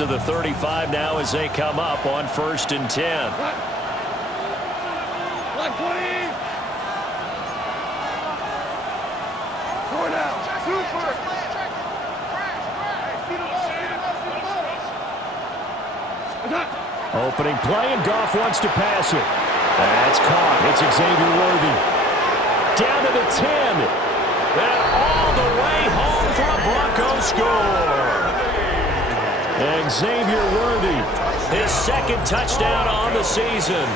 to the 35 now as they come up on 1st and 10. Black 20. Four down. Super. Opening play, and Goff wants to pass it. That's caught. It's Xavier Worthy. Down to the 10. And all the way home for a Broncos score. And Xavier Worthy, his second touchdown on the season.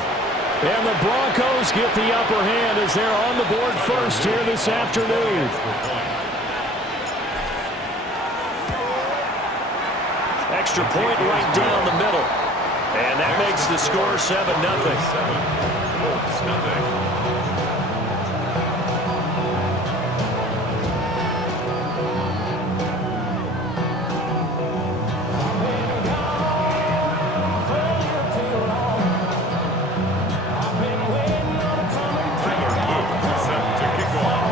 And the Broncos get the upper hand as they're on the board first here this afternoon. Extra point right down the middle. And that makes the score 7-0.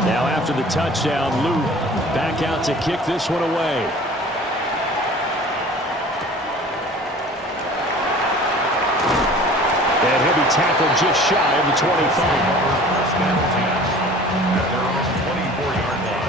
Now after the touchdown, Luke back out to kick this one away. And he'll be tackled just shy of the 25. At their own 24-yard line.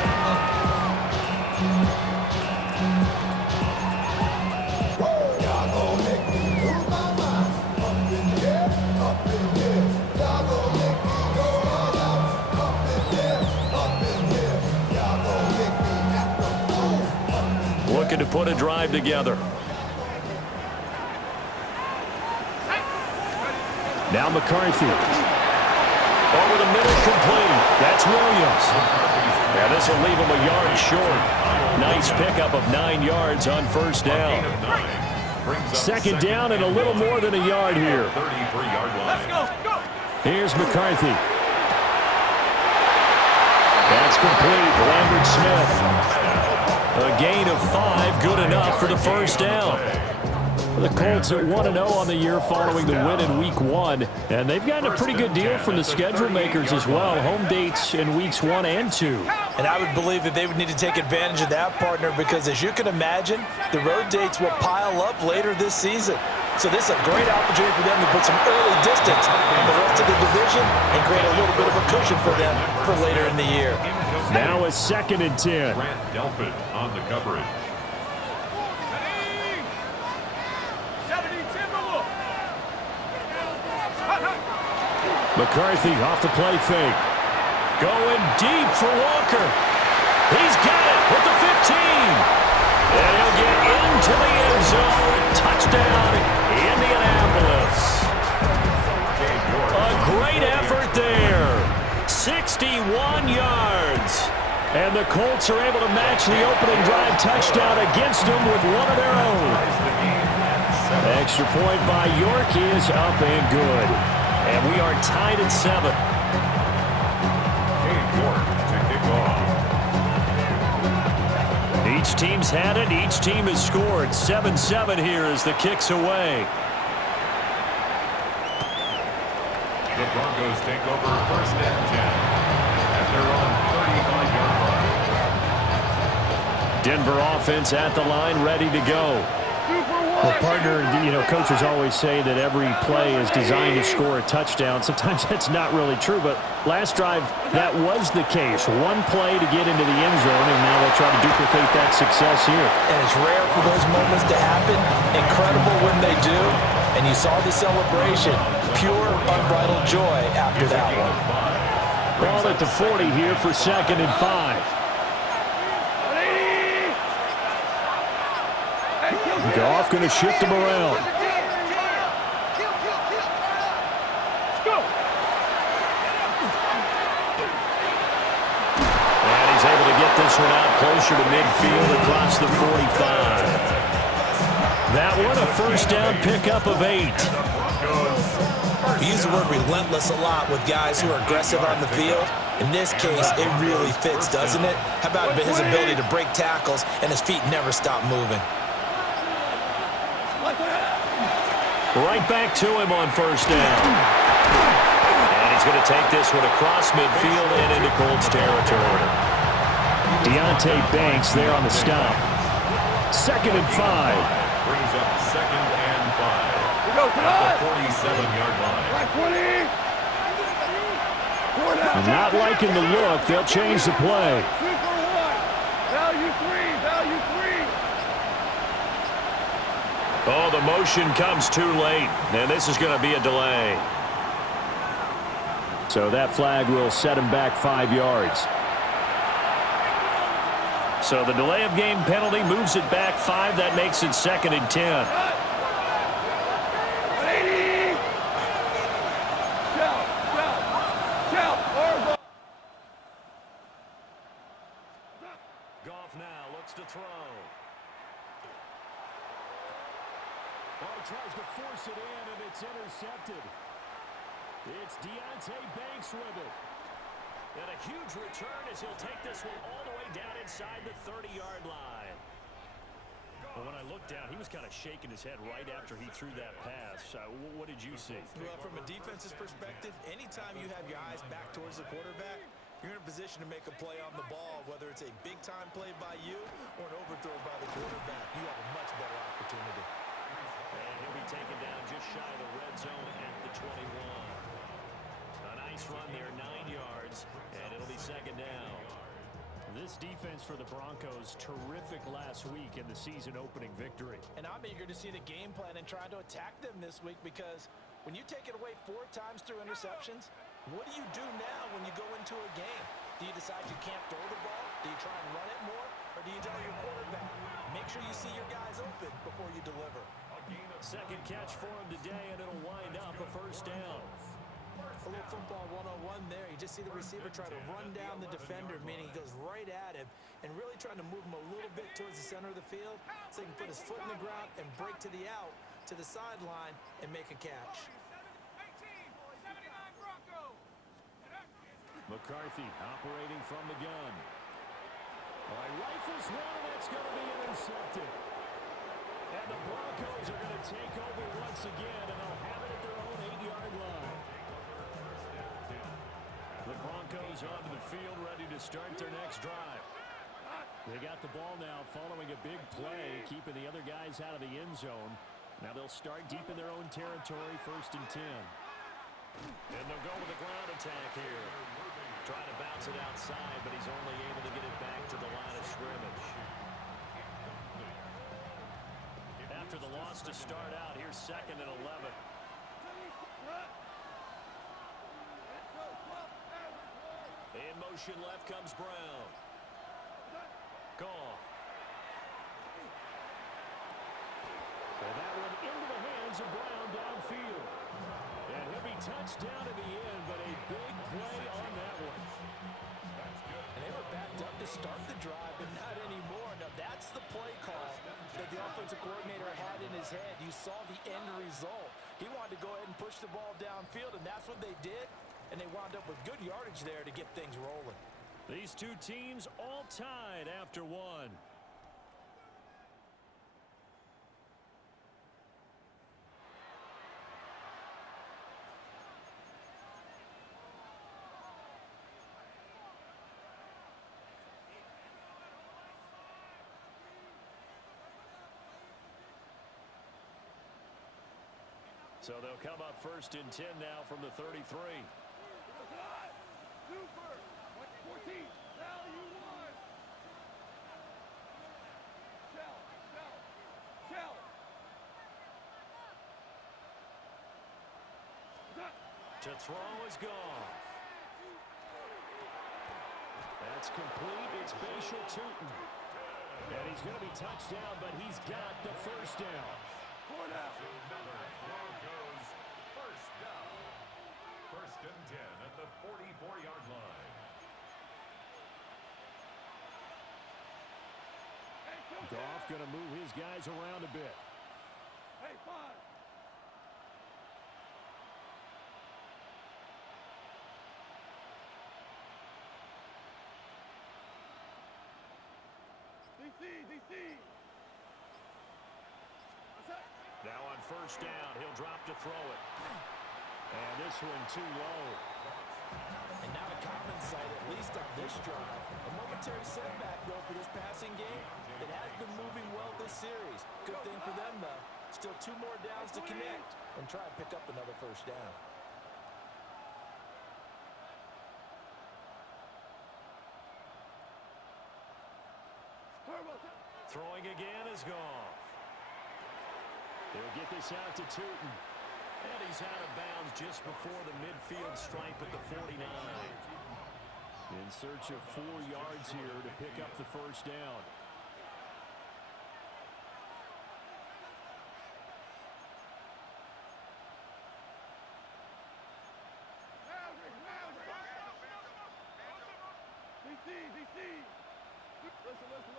Y'all gon' make me lose my mind. Up in here, up in here. Y'all gon' make me go all out. Up in here, up in here. Y'all gon' make me act a fool. Looking to put a drive together. Now McCarthy. Over the middle, complete. That's Williams. Now this will leave him a yard short. Nice pickup of 9 yards on 1st down. 2nd down and a little more than a yard here. Let's go. Here's McCarthy. That's complete. Lambert Smith. A gain of 5, good enough for the 1st down. The Colts at 1-0 on the year following the win in Week 1. And they've gotten a pretty good deal from the schedule makers as well. Home dates in Weeks 1 and 2. And I would believe that they would need to take advantage of that, partner, because as you can imagine, the road dates will pile up later this season. So this is a great opportunity for them to put some early distance in the rest of the division and create a little bit of a cushion for them for later in the year. Now a 2nd and 10. Grant Delpit on the coverage. McCarthy off the play fake. Going deep for Walker. He's got it with the 15. And he'll get into the end zone. Touchdown, Indianapolis. A great effort there. 61 yards. And the Colts are able to match the opening drive touchdown against them with one of their own. Extra point by York is up and good. And we are tied at 7. Each team's had it. Each team has scored. 7-7 here as the kick's away. The Broncos take over 1st and 10 at their own 35-yard line. Denver offense at the line, ready to go. Well, partner, coaches always say that every play is designed to score a touchdown. Sometimes that's not really true, but last drive, that was the case. One play to get into the end zone, and now they'll try to duplicate that success here. And it's rare for those moments to happen. Incredible when they do. And you saw the celebration. Pure, unbridled joy after that one. Ball at the 40 here for 2nd and 5. Goff going to shift him around. And he's able to get this one out closer to midfield across the 45. That one a 1st down pickup of 8. We use the word relentless a lot with guys who are aggressive on the field. In this case, it really fits, doesn't it? How about his ability to break tackles and his feet never stop moving? Right back to him on 1st down. And he's going to take this one across midfield and into Colts territory. Deontay Banks there on the stop. 2nd and 5. brings up 2nd and 5. We go, come At on. the 47-yard line. Black 20. Four down. Not liking the look. They'll change the play. Super one. Value three. Value three. Oh, the motion comes too late, and this is going to be a delay. So that flag will set him back 5 yards. So the delay of game penalty moves it back 5. That makes it 2nd and 10. 180. Shout. Goff now looks to throw. Oh, he tries to force it in, and it's intercepted. It's Deontay Banks with it. And a huge return as he'll take this one all the way down inside the 30-yard line. Well, when I looked down, he was kind of shaking his head right after he threw that pass. What did you see? Well, from a defense's perspective, anytime you have your eyes back towards the quarterback, you're in a position to make a play on the ball, whether it's a big-time play by you or an overthrow by the quarterback. You have a much better opportunity. And he'll be taken down just shy of the red zone at the 21. A nice run there, 9 yards, and it'll be 2nd down. This defense for the Broncos, terrific last week in the season-opening victory. And I'm eager to see the game plan and try to attack them this week, because when you take it away 4 times through interceptions, what do you do now when you go into a game? Do you decide you can't throw the ball? Do you try and run it more? Or do you tell your quarterback, make sure you see your guys open before you deliver? Second catch for him today, and it'll wind up a 1st down. A little football 101 there. You just see the receiver try to run down the defender, meaning he goes right at him and really trying to move him a little bit towards the center of the field so he can put his foot in the ground and break to the out, to the sideline, and make a catch. McCarthy operating from the gun. All right, rifles one, and that's going to be intercepted. And the Broncos are going to take over once again, and they'll have it at their own 8-yard line. The Broncos onto the field, ready to start their next drive. They got the ball now following a big play, keeping the other guys out of the end zone. Now they'll start deep in their own territory, 1st and 10. And they'll go with a ground attack here. Trying to bounce it outside, but he's only able to get it back to the line of scrimmage. After the loss to start out, here's 2nd and 11. In motion left comes Brown. Goff. And that one into the hands of Brown downfield. And he'll be touched down at the end, but a big play on that one. And they were backed up to start the drive, but not anymore. Now that's the play call that the offensive coordinator had in his head. You saw the end result. He wanted to go ahead and push the ball downfield, and that's what they did. And they wound up with good yardage there to get things rolling. These two teams all tied after one. So they'll come up 1st and 10 now from the 33. Super. 14. Value one. Shell. To throw is Goff. That's complete. It's Bashal Tootin. And he's going to be touched down, but he's got the 1st down. 4 down. Broncos 1st down. 1st and 10 at the 44-yard line. Goff going to move his guys around a bit. Hey, 5. DC. Now on 1st down, he'll drop to throw it. And this one too low. And not a common sight, at least on this drive. A momentary setback, though, for this passing game. It has been moving well this series. Good thing for them, though. Still 2 more downs to connect and try and pick up another first down. Throwing again is Goff. They'll get this out to Tootin. And he's out of bounds just before the midfield stripe at the 49. In search of 4 yards here to pick up the first down.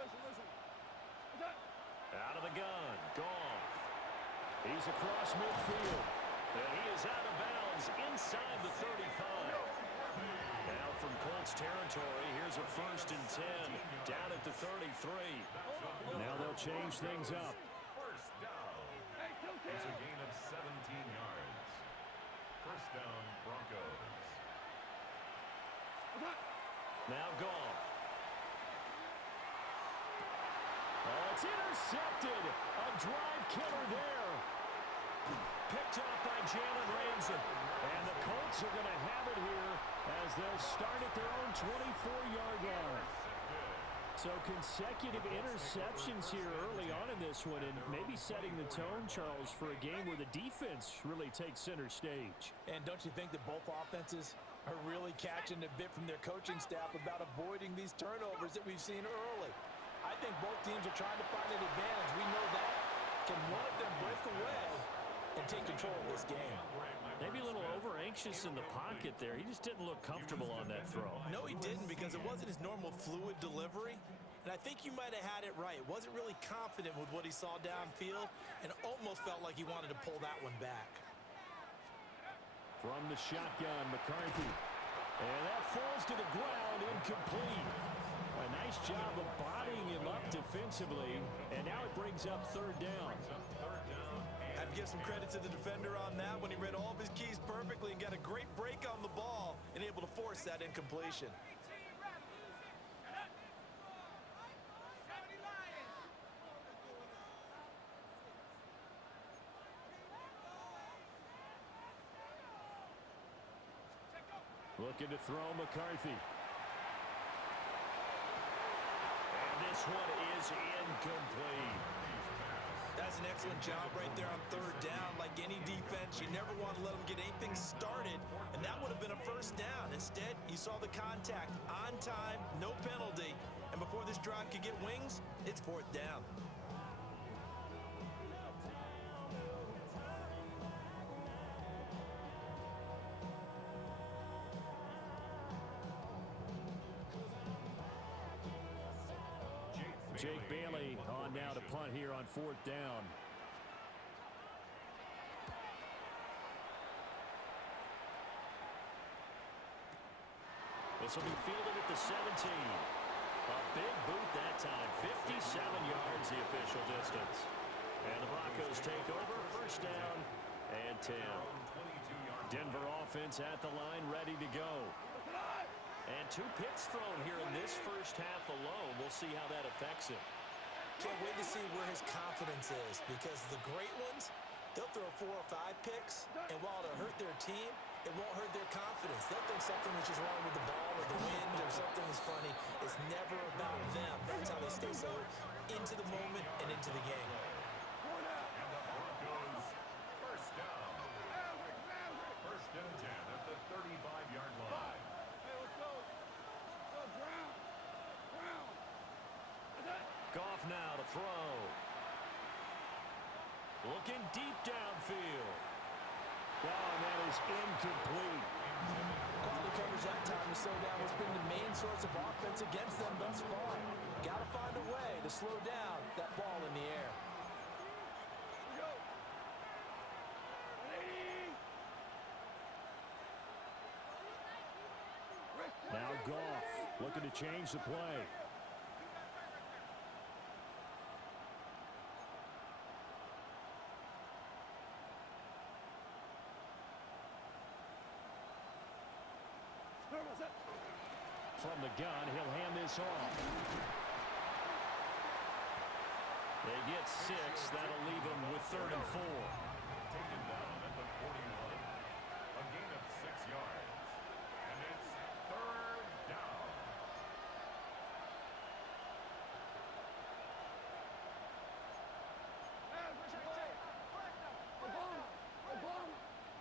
Listen. Out of the gun, Goff. He's across midfield. And he is out of bounds inside the 35. Now from Colts territory, here's a 1st and 10 down at the 33. Now they'll change things up. First down. It's a gain of 17 yards. First down, Broncos. Now Goff. Oh, it's intercepted. A drive killer there. Picked off by Jalen Ramsey. And the Colts are going to have it here as they'll start at their own 24-yard line. So consecutive interceptions here early on in this one, and maybe setting the tone, Charles, for a game where the defense really takes center stage. And don't you think that both offenses are really catching a bit from their coaching staff about avoiding these turnovers that we've seen early? I think both teams are trying to find an advantage. We know that. Can one of them break away and take control of this game? Maybe a little over-anxious in the pocket there. He just didn't look comfortable on that throw. No, he didn't, because it wasn't his normal fluid delivery. And I think you might have had it right. Wasn't really confident with what he saw downfield and almost felt like he wanted to pull that one back. From the shotgun, McCarthy. And that falls to the ground, incomplete. A nice job of bodying him up defensively, and now it brings up 3rd down. I have to give some credit to the defender on that when he read all of his keys perfectly and got a great break on the ball and able to force that incompletion. Looking to throw McCarthy. This one is incomplete. That's an excellent job right there on 3rd down. Like any defense, you never want to let them get anything started, and that would have been a first down. Instead, you saw the contact on time, no penalty, and before this drive could get wings, it's 4th down. Jake Bailey on now to punt here on 4th down. This will be fielded at the 17. A big boot that time. 57 yards the official distance. And the Broncos take over. First down and 10. Denver offense at the line, ready to go. And 2 picks thrown here in this first half alone. We'll see how that affects him. Can't wait to see where his confidence is, because the great ones, they'll throw 4 or 5 picks, and while it'll hurt their team, it won't hurt their confidence. They'll think something was just wrong with the ball or the wind or something is funny. It's never about them. That's how they stay so into the moment and into the game. And the Broncos, first down. First and 10 at the 35-yard line. Goff now to throw. Looking deep downfield. Oh, and that is incomplete. Quality coverage that time to slow down what's been the main source of offense against them thus far. Got to find a way to slow down that ball in the air. Now Goff looking to change the play. From the gun, he'll hand this off. They get 6. That'll leave them with 3rd and 4. Taken down at the 41. A gain of 6 yards. And it's 3rd down.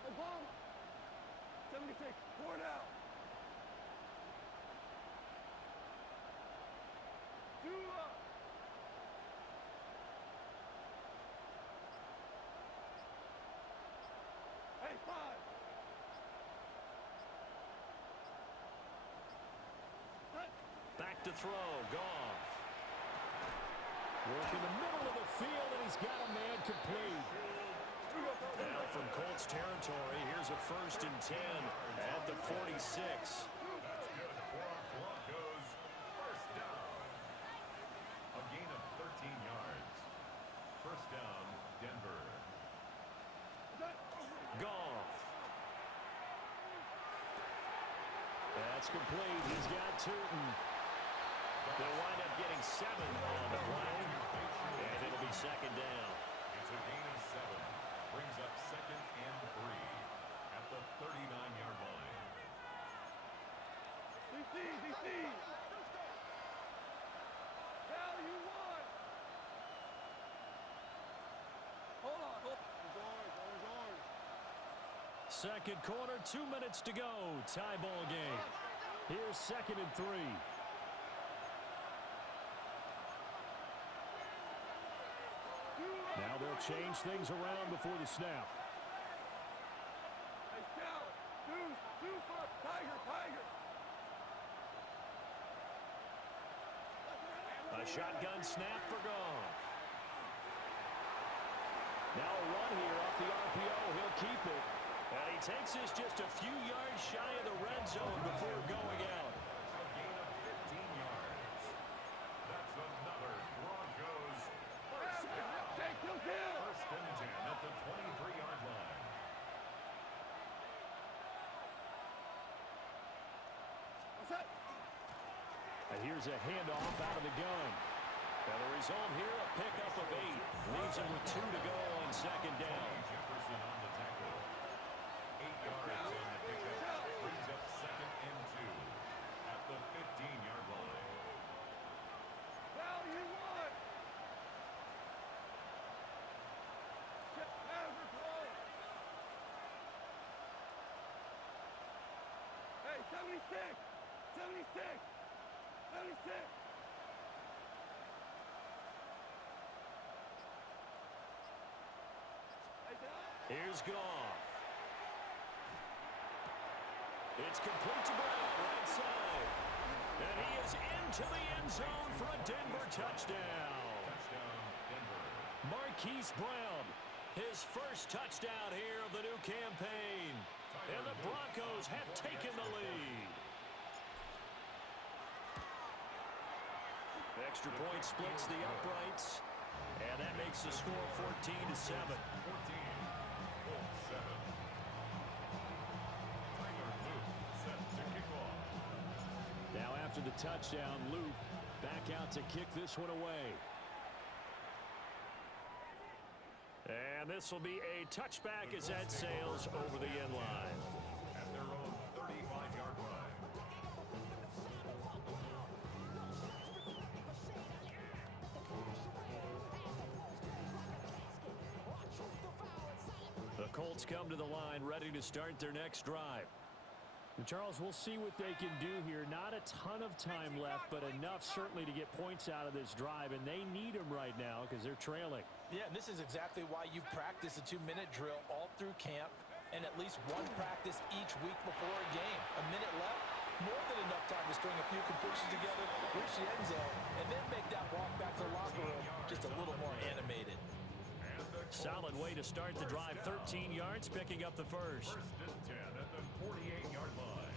A bomb. 76. 4 down. 2 up. Hey, 5. Back to throw. Goff. Work in the middle of the field, and he's got a man complete. Now from Colts territory, here's a 1st and 10 at the 46. That's good for our Broncos. 1st down. A gain of 13 yards. 1st down, Denver. Goff. That's complete. He's got Tootin. They'll wind up getting 7 on the play, and it'll be 2nd down. It's a gain of 7. Brings up 2nd and 3 at the 39-yard line. DC. Value 1. Hold on. Orange. 2nd quarter, 2 minutes to go. Tie ball game. Here's 2nd and 3. Now they'll change things around before the snap. Hey, Scout. Super. Tiger. A shotgun snap for Goff. Now a run here off the RPO. He'll keep it. And he takes this just a few yards shy of the red zone before going out. A gain of 15 yards. That's another Broncos first down. Take 2 kills. 1st and 10 at the 23-yard line. What's that? And here's a handoff out of the gun. And the result here, a pickup of 8. Leaves him with 2 to go on 2nd down. Jefferson on the tackle. 8 yards on the pickup. Brings up 2nd and 2 at the 15-yard line. Value 1. Never close. Hey, 76. 76. Here's Goff. It's complete to Brown, right side. And he is into the end zone for a Denver touchdown. Touchdown, Denver. Marquise Brown, his first touchdown here of the new campaign. And the Broncos have taken the lead. Extra point splits the uprights. And that makes the score 14-7. 14, 7. Tyler Luke set to kick off. Now after the touchdown, Luke back out to kick this one away. And this will be a touchback as that sails over the end line. At their own 35-yard line. The Colts come to the line ready to start their next drive. And Charles, we'll see what they can do here. Not a ton of time left, but enough certainly to get points out of this drive, and they need them right now because they're trailing. Yeah, and this is exactly why you practice a 2-minute drill all through camp and at least one practice each week before a game. A minute left, more than enough time to string a few completions together, reach the end zone, and then make that walk back to the locker room just a little more animated. Solid way to start the drive. 13 yards, picking up the first. 1st and 10 at the 48-yard line.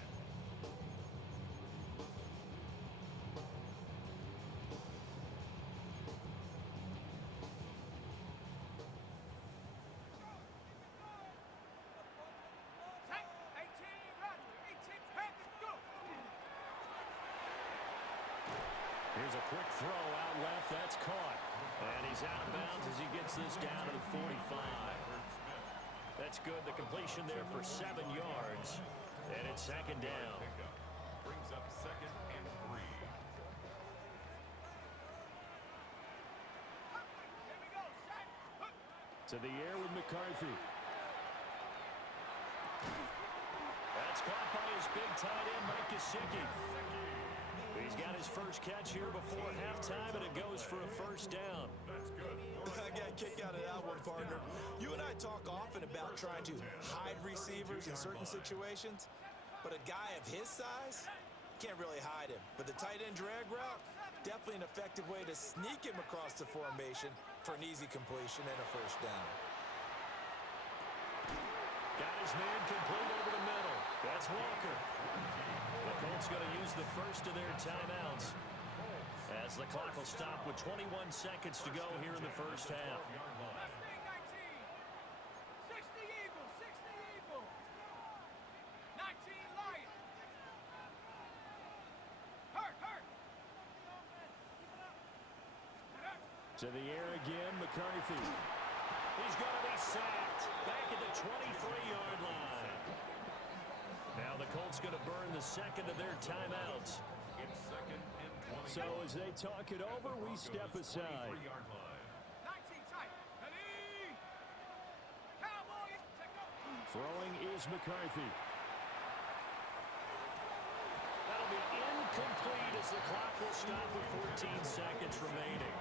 Here's a quick throw out left. That's caught. And he's out of bounds as he gets this down to the 45. That's good. The completion there for 7 yards. And it's second down. Brings up 2nd and 3. Here we go, set. To the air with McCarthy. That's caught by his big tight end, Mike Gesicki. He's got his first catch here before halftime, and it goes for a first down. That's good. I got a kick out of that one, partner. You and I talk often about trying to hide receivers in certain situations, but a guy of his size, can't really hide him. But the tight end drag route, definitely an effective way to sneak him across the formation for an easy completion and a first down. Got his man complete over the middle. That's Walker. The Colts going to use the first of their timeouts as the clock will stop with 21 seconds to go here in the first half. Let's take 19. 60 Eagles, 60 Eagles. 19 Lions. Hurt. To the air again, McCarthy. He's going to be sacked back at the 23-yard line. Now the Colts going to burn the second of their timeouts. It's 2nd and 20. So as they talk it over, we step aside. 23-yard line. 19 tight. Ready. Cowboys, take up. Throwing is McCarthy. That'll be incomplete as the clock will stop with 14 seconds remaining.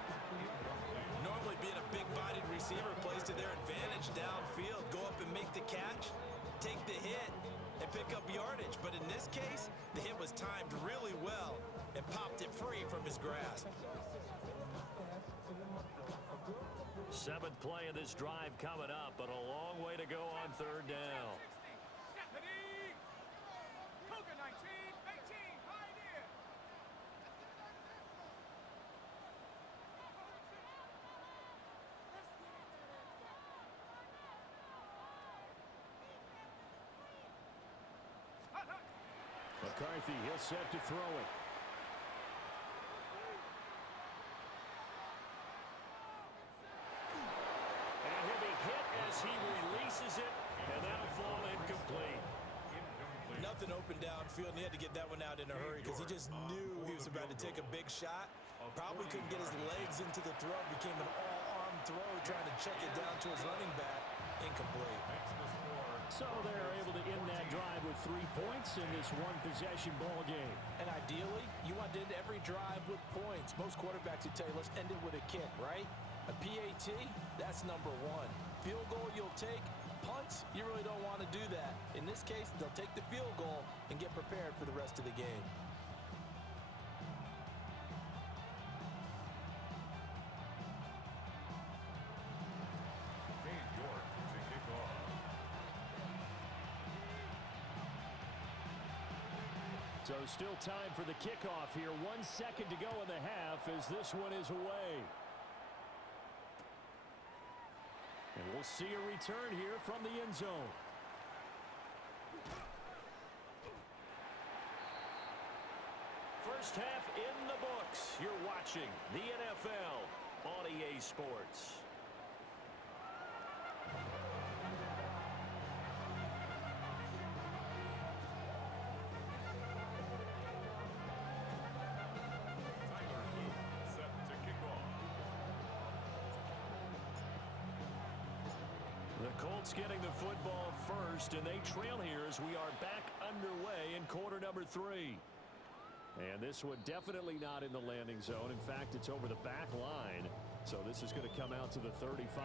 Normally being a big-bodied receiver plays to their advantage downfield. Go up and make the catch, take the hit, and pick up yardage. But in this case, the hit was timed really well and popped it free from his grasp. 7th play of this drive coming up, but a long way to go on 3rd down. 60. Stephanie. Cougar 19, 18, Pioneer. McCarthy, he'll set to throw it. And he'll be hit as he releases it, and that'll fall incomplete. Nothing open downfield, and he had to get that one out in a hurry because he just knew he was about to take a big shot. Probably couldn't get his legs into the throw. Became an all-arm throw, trying to check it down to his running back. Incomplete. So they're able to end that drive with 3 points in this one-possession ball game. And ideally, you want to end every drive with points. Most quarterbacks would tell you, let's end it with a kick, right? A PAT, that's number 1. Field goal you'll take. Punts, you really don't want to do that. In this case, they'll take the field goal and get prepared for the rest of the game. So still time for the kickoff here. 1 second to go in the half as this one is away. And we'll see a return here from the end zone. First half in the books. You're watching the NFL on EA Sports. The Colts getting the football first, and they trail here as we are back underway in quarter number 3. And this one definitely not in the landing zone. In fact, it's over the back line. So this is going to come out to the 35.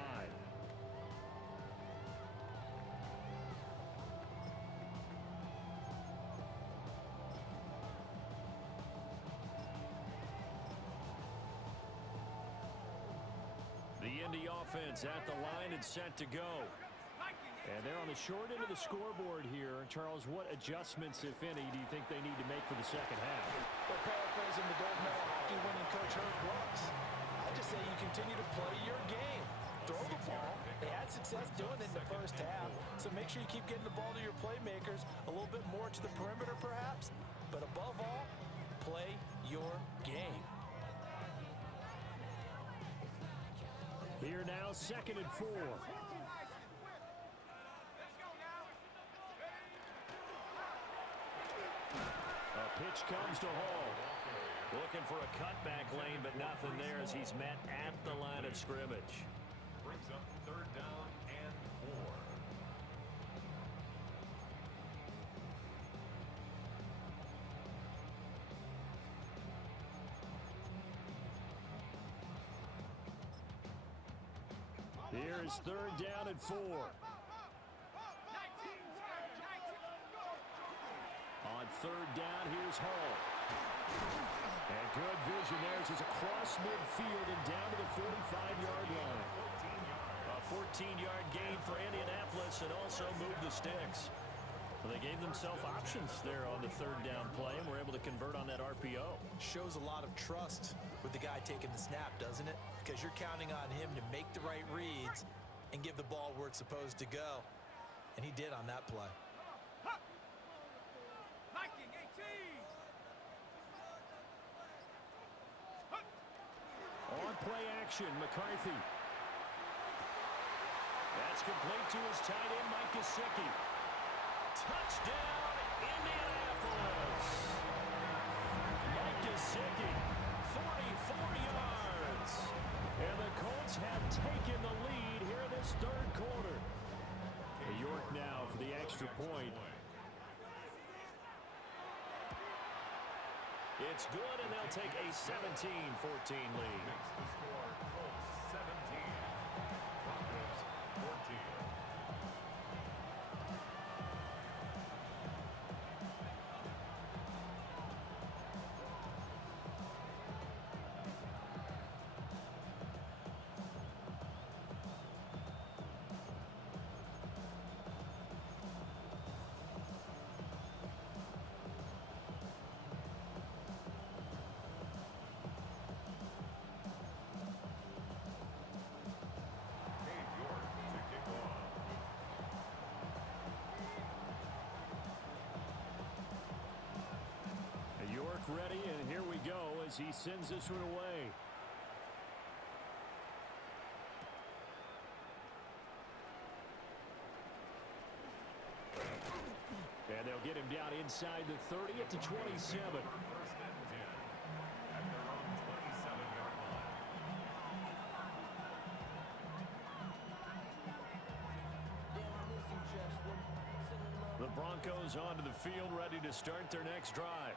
The Indy offense at the line and set to go. And they're on the short end of the scoreboard here. Charles, what adjustments, if any, do you think they need to make for the second half? Well, paraphrasing the gold medal hockey winning coach Herb Brooks, I just say you continue to play your game. Throw the ball. They had success doing it in the first half, so make sure you keep getting the ball to your playmakers, a little bit more to the perimeter perhaps, but above all, play your game. Here now, 2nd and 4. Let's go now. A pitch comes to Hall. Looking for a cutback lane, but nothing there as he's met at the line of scrimmage. Brings up 3rd down and 4. Here's 3rd down and 4. 19, On 3rd down, here's Hall. And good vision there as he's across midfield and down to the 45-yard line. A 14-yard gain for Indianapolis and also moved the sticks. Well, they gave themselves options there on the 3rd down play and were able to convert on that RPO. Shows a lot of trust with the guy taking the snap, doesn't it? Because you're counting on him to make the right reads and give the ball where it's supposed to go. And he did on that play. 18. On play action, McCarthy. That's complete to his tight end, Mike Gesicki. Touchdown, Indianapolis. Mike Gesicki, 44 yards. And the Colts have taken the lead here in this 3rd quarter. York now for the extra point. It's good, and they'll take a 17-14 lead. Makes the score Colts 17. Broncos 14. York ready, and here we go as he sends this one away. And they'll get him down inside the 30 at the 27. 1st and 10 at their own 27-yard line. The Broncos onto the field, ready to start their next drive.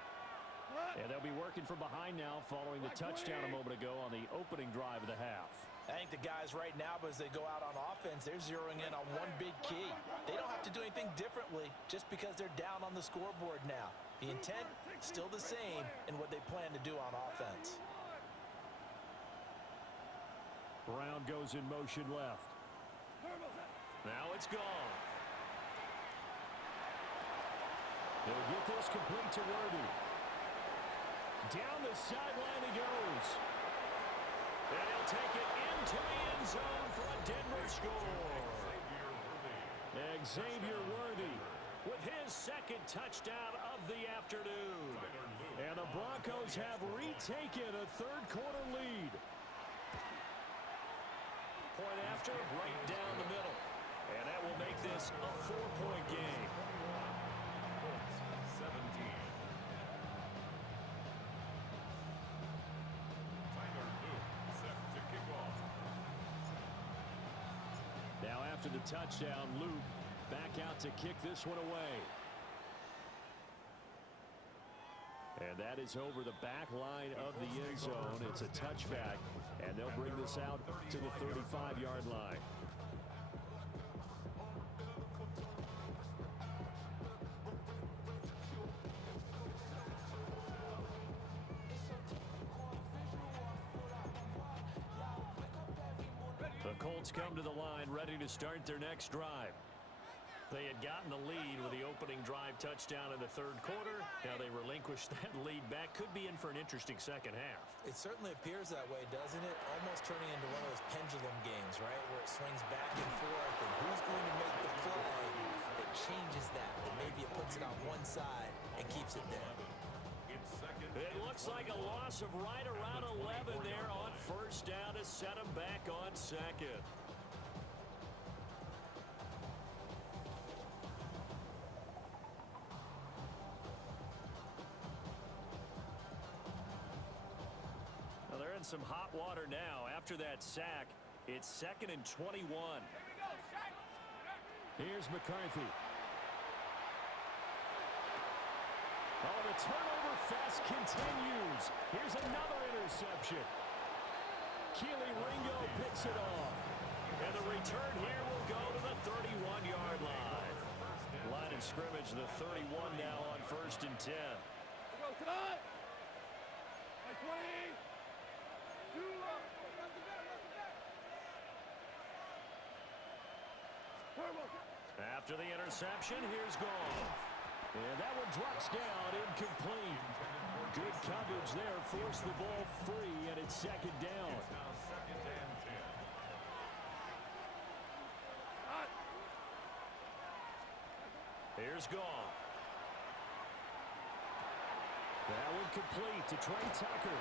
And they'll be working from behind now following the touchdown a moment ago on the opening drive of the half. I think the guys right now, as they go out on offense, they're zeroing in on one big key. They don't have to do anything differently just because they're down on the scoreboard now. The intent, still the same in what they plan to do on offense. Brown goes in motion left. Now it's gone. They'll get this complete to Worthy. Down the sideline he goes. And he'll take it into the end zone for a Denver score. Xavier Worthy with his 2nd touchdown of the afternoon. And the Broncos have retaken a 3rd quarter lead. Point after, right down the middle. And that will make this a 4-point game. Colts 17. Now after the touchdown, Luke back out to kick this one away. And that is over the back line of the end zone. It's a touchback, and they'll bring this out to the 35-yard line. The Colts come to the line ready to start their next drive. They had gotten the lead with the opening drive touchdown in the 3rd quarter. Now they relinquish that lead back. Could be in for an interesting second half. It certainly appears that way, doesn't it? Almost turning into one of those pendulum games, right, where it swings back and forth, and who's going to make the play that changes that maybe it puts it on one side and keeps it there. It's 2nd. It looks Looks like a loss of right around 11 there on first down to set him back on second. Well, they're in some hot water now. After that sack, it's 2nd and 21. Here's McCarthy. Oh, the turnover fest continues. Here's another interception. Keely Ringo picks it off. And the return here will go to the 31-yard line. Line of scrimmage, the 31 now on 1st and 10. Go tonight. 20. After the interception, here's Goff. And that one drops down, incomplete. Good coverage there, forced the ball free, and it's 2nd down. It's now 2nd and 10. Here's Goff. That one complete to Trey Tucker.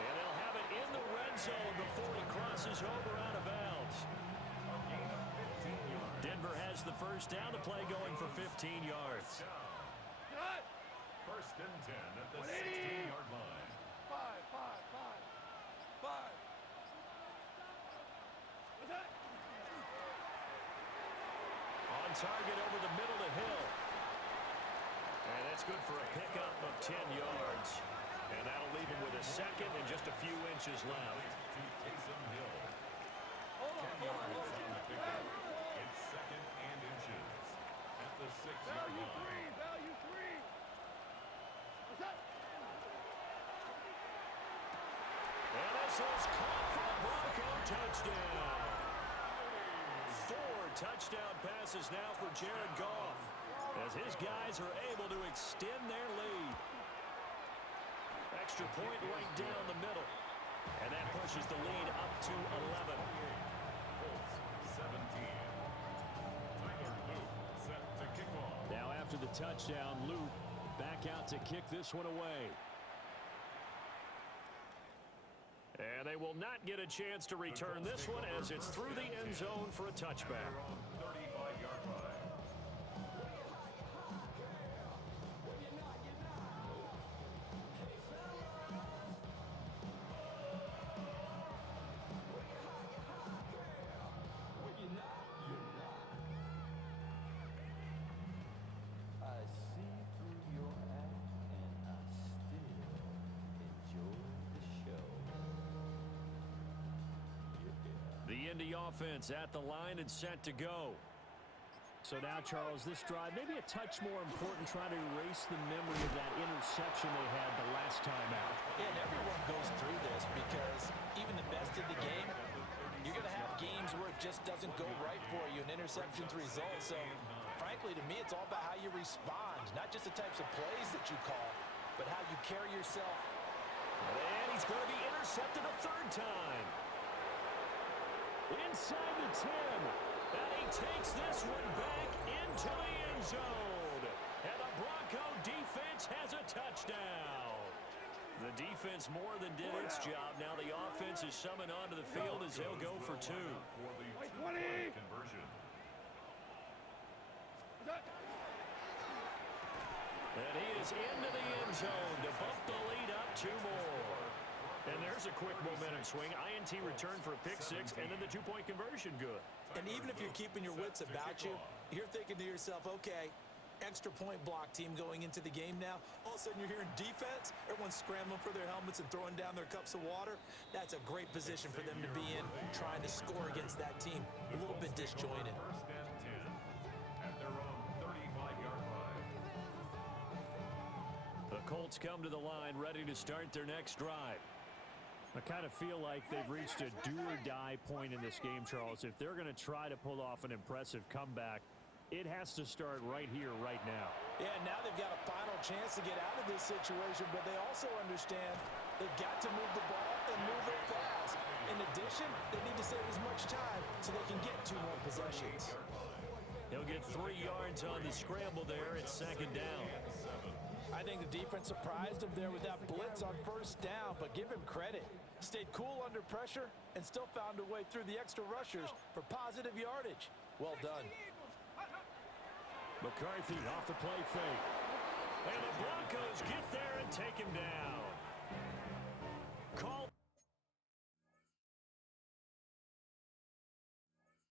And they'll have it in the red zone before he crosses over out of bounds. A gain of 15 yards. Denver has the first down to play, going for 15 yards. Cut. 1st and 10 at the 16-yard line. 5. What's that? On target over the middle to Hill. And that's good for a pickup of 10 yards. And that'll leave him with a 2nd and just a few inches left. To Taysom Hill. 10 Hold yards on. on the pickup. It's 2nd and inches at the 6-yard Value line. 3. Value 3. What's that? And this is caught for a Bronco touchdown. 4 touchdown passes now for Jared Goff, as his guys are able to extend their lead. Extra point right down the middle, and that pushes the lead up to 11. Colts 17. Tyler Luke set to kick off. Now after the touchdown, Luke back out to kick this one away. And they will not get a chance to return this one, as it's through the end zone for a touchback. 35-yard line. I see through your act and I still enjoy the show. Yeah. The Indy offense at the line and set to go. So now, Charles, this drive maybe a touch more important, trying to erase the memory of that interception they had the last time out. Yeah, and everyone goes through this because even the best in the game, you're going to have games where it just doesn't go right for you and interceptions result. So, frankly, to me, it's all about how you respond, not just the types of plays that you call, but how you carry yourself. And he's going to be intercepted a 3rd time. Inside the 10. And he takes this one back into the end zone. And the Bronco defense has a touchdown. The defense more than did its job. Now the offense is summoned onto the field as they'll go for 2. For the 20. two-point conversion. What's that? And he is into the end zone to bump the lead up 2 more. And there's a quick momentum swing. INT return for a pick 6, and then the 2-point conversion good. And even if you're keeping your wits about you, you're thinking to yourself, okay, extra point block team going into the game now. All of a sudden you're hearing defense, everyone's scrambling for their helmets and throwing down their cups of water. That's a great position for them to be in, trying to score against that team. A little bit disjointed. 1st and 10 at their own 35-yard line. The Colts come to the line ready to start their next drive. I kind of feel like they've reached a do-or-die point in this game, Charles. If they're going to try to pull off an impressive comeback, it has to start right here, right now. Yeah, now they've got a final chance to get out of this situation, but they also understand they've got to move the ball and move it fast. In addition, they need to save as much time so they can get 2 more possessions. He'll get 3 yards on the scramble there at 2nd down. I think the defense surprised him there with that blitz on first down, but give him credit. Stayed cool under pressure and still found a way through the extra rushers for positive yardage. Well done. McCarthy off the play fake. And the Broncos get there and take him down.